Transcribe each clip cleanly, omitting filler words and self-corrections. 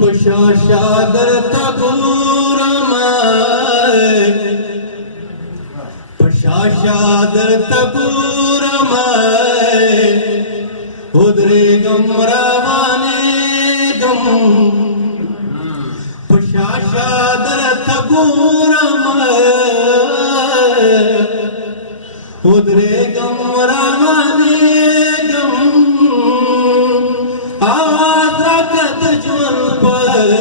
पशाशादर तबूरमाय पशाशादर तबूरमाय उदरे गम रवाने गम पशाशादर तबूरमाय उदरे गम रवाने गम आवाज रखत जुल पर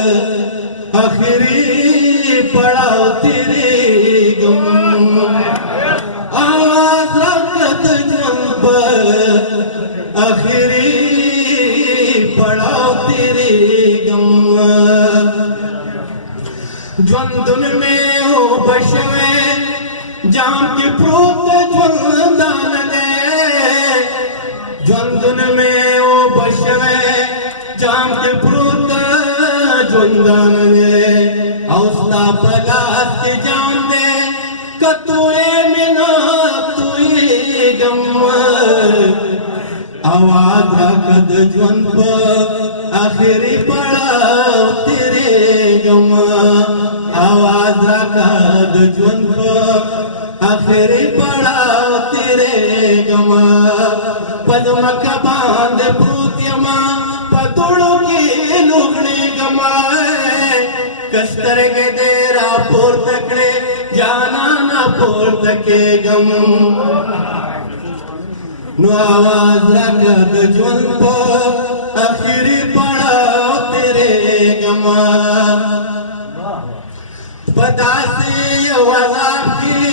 आखिरी पड़ाव तेरे गम आवाज रखत जुल पर आखिरी पड़ाव तेरे गम ज्वंदुन में हो बशवे जाम के प्रोत ज्वंदान ने ज्वंदुन में हो बशवे जाम के प्रोत ज्वंदान ने औस्ता पलास के जाम दे कतुए मिना तुए गम आवाज रखद ज्वंद पर आखिरी पड़ाव तेरे गम आवाज रखद ज्वंद पर आखिरी पड़ाव तेरे गम पद्म का बांध प्रूत्यमा पतोड़ों की लुगड़ी गमाए कस्तर के देरा पोर तकड़े जाना ना पोर तके गम नो आवाज रखद ज्वंद पर आखिरी पड़ाव तेरे गम पता से आवाज की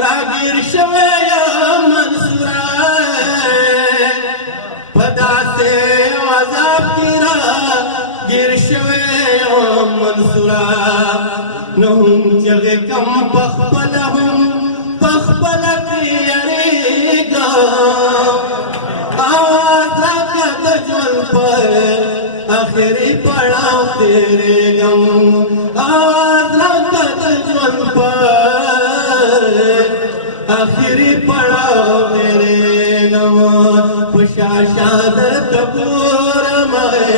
रागीर शवया मंसूरा पता से आवाज की रागीर शवया मंसूरा नहुम जगे कम पखपलहुम पखपलती अरेगा आवाज रखद ज्वल पर आखिरी पड़ाव तेरे गम आवाज रखद ज्वल पर आखिरी पड़ाव तेरे गम पशाशादर तबूरमाय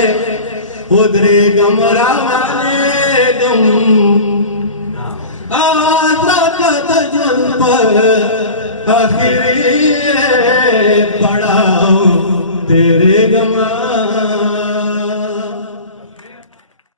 उदरे गम रावाने गम आवाज रखद ज्वल पर आखिरी